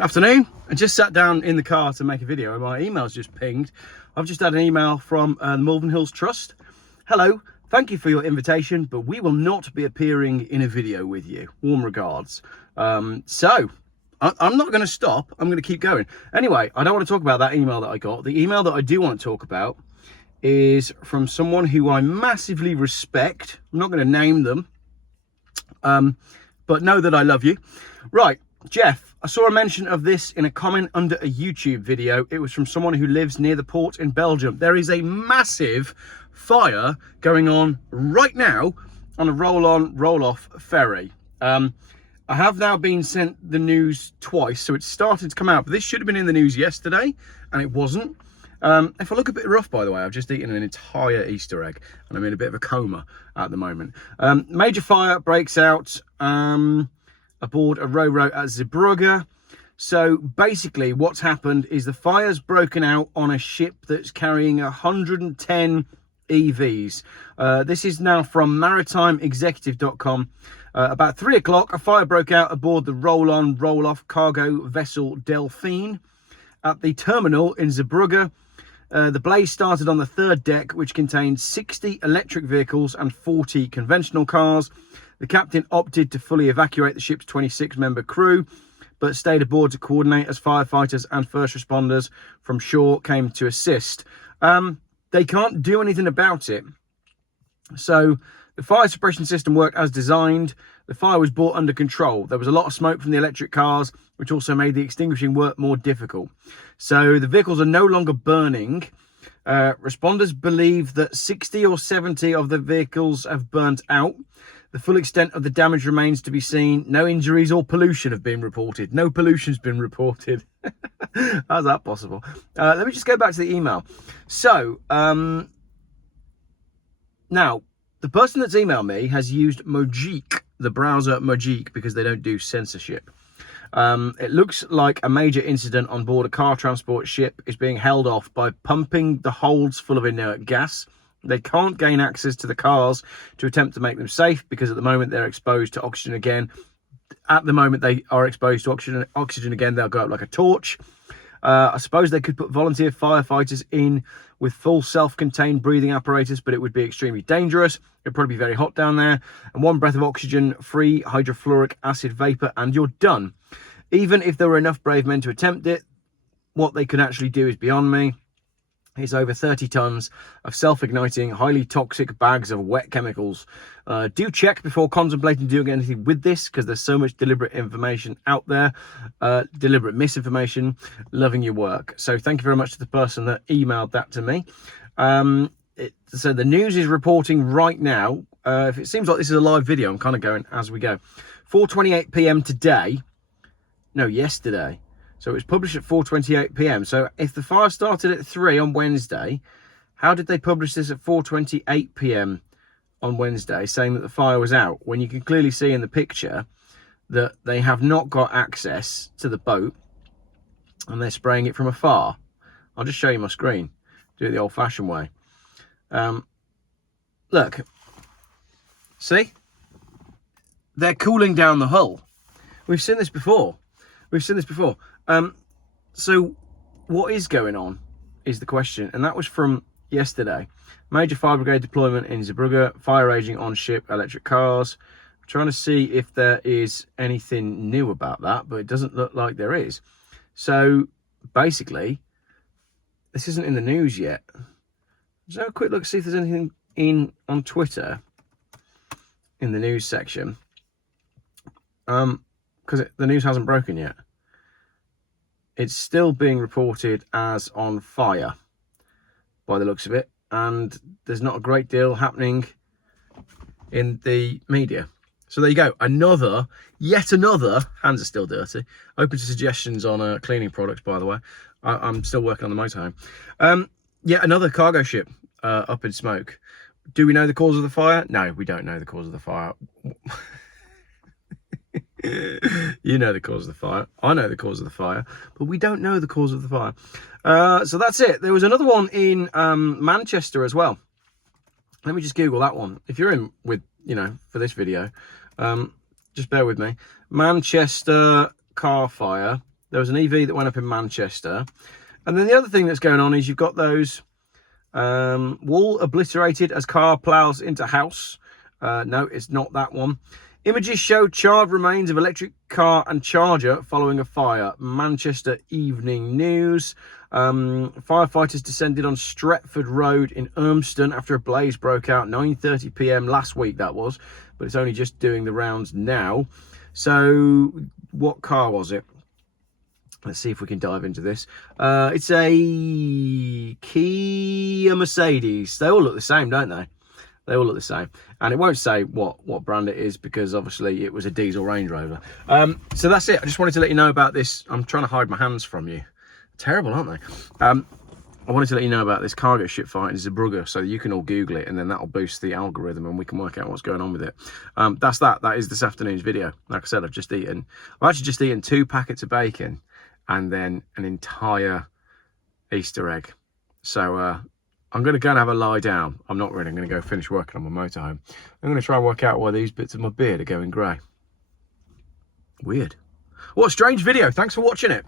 Afternoon. I just sat down in the car to make a video and my email's just pinged. I've just had an email from the Malvern Hills Trust. Hello, thank you for your invitation, but we will not be appearing in a video with you. Warm regards. I'm not going to stop. I'm going to keep going. Anyway, I don't want to talk about that email that I got. The email that I do want to talk about is from someone who I massively respect. I'm not going to name them, but know that I love you. Right, Geoff, I saw a mention of this in a comment under a YouTube video. It was from someone who lives near the port in Belgium. There is a massive fire going on right now on a roll-on, roll-off ferry. I have now been sent the news twice, so it's started to come out. But this should have been in the news yesterday, and it wasn't. If I look a bit rough, by the way, I've just eaten an entire Easter egg, and I'm in a bit of a coma at the moment. Major fire breaks out aboard a ro-ro at Zeebrugge. So basically what's happened is the fire's broken out on a ship that's carrying 110 EVs. This is now from maritimeexecutive.com. About 3 o'clock, a fire broke out aboard the roll-on, roll-off cargo vessel Delphine at the terminal in Zeebrugge. The blaze started on the third deck, which contained 60 electric vehicles and 40 conventional cars. The captain opted to fully evacuate the ship's 26-member crew, but stayed aboard to coordinate as firefighters and first responders from shore came to assist. They can't do anything about it. So the fire suppression system worked as designed. The fire was brought under control. There was a lot of smoke from the electric cars, which also made the extinguishing work more difficult. So the vehicles are no longer burning. Responders believe that 60 or 70 of the vehicles have burnt out. The full extent of the damage remains to be seen. No injuries or pollution have been reported. No pollution's been reported. How's that possible? Let me just go back to the email. So, now, the person that's emailed me has used Mojeek, the browser Mojeek, because they don't do censorship. It looks like a major incident on board a car transport ship is being held off by pumping the holds full of inert gas. They can't gain access to the cars to attempt to make them safe because at the moment they're exposed to oxygen again. At the moment they are exposed to oxygen again, they'll go up like a torch. I suppose they could put volunteer firefighters in with full self-contained breathing apparatus, but it would be extremely dangerous. It'd probably be very hot down there. And one breath of oxygen-free hydrofluoric acid vapor and you're done. Even if there were enough brave men to attempt it, what they could actually do is beyond me. It's over 30 tons of self-igniting, highly toxic bags of wet chemicals. Do check before contemplating doing anything with this, because there's so much deliberate information out there, deliberate misinformation. Loving your work. So thank you very much to the person that emailed that to me. So the news is reporting right now. If it seems like this is a live video, I'm kind of going as we go. 4:28 p.m. today. No, yesterday. So it was published at 4:28 p.m. So if the fire started at 3 on Wednesday, how did they publish this at 4:28 p.m. on Wednesday, saying that the fire was out, when you can clearly see in the picture that they have not got access to the boat and they're spraying it from afar? I'll just show you my screen. Do it the old-fashioned way. Look. See? They're cooling down the hull. We've seen this before. So what is going on is the question, and that was from yesterday. Major fire brigade deployment in Zeebrugge, fire raging on ship, electric cars. I'm trying to see if there is anything new about that, but it doesn't look like there is. So basically, this isn't in the news yet. Let's have a quick look, see if there's anything on Twitter in the news section. Because the news hasn't broken yet. It's still being reported as on fire, by the looks of it, and there's not a great deal happening in the media. So there you go. Yet another, hands are still dirty. Open to suggestions on cleaning products, by the way. I'm still working on the motorhome. Yet another cargo ship up in smoke. Do we know the cause of the fire? No, we don't know the cause of the fire. You know the cause of the fire. I know the cause of the fire, but we don't know the cause of the fire. So that's it. There was another one in Manchester as well. Let me just Google that one. If you're in with, for this video, just bear with me. Manchester car fire. There was an EV that went up in Manchester. And then the other thing that's going on is you've got those wall obliterated as car plows into house. No, it's not that one. Images show charred remains of electric car and charger following a fire. Manchester Evening News. Firefighters descended on Stretford Road in Urmston after a blaze broke out 9:30 p.m. last week, that was, but it's only just doing the rounds now. So what car was it? Let's see if we can dive into this. It's a Kia Mercedes. They all look the same, don't they? They all look the same. And it won't say what brand it is because obviously it was a diesel Range Rover. So that's it. I just wanted to let you know about this. I'm trying to hide my hands from you. Terrible, aren't they? I wanted to let you know about this cargo ship fight in Zeebrugge so that you can all Google it, and then that'll boost the algorithm and we can work out what's going on with it. That's that. That is this afternoon's video. Like I said, I've actually just eaten 2 packets of bacon and then an entire Easter egg. So I'm going to go and have a lie down. I'm not really. I'm going to go finish working on my motorhome. I'm going to try and work out why these bits of my beard are going grey. Weird. What a strange video. Thanks for watching it.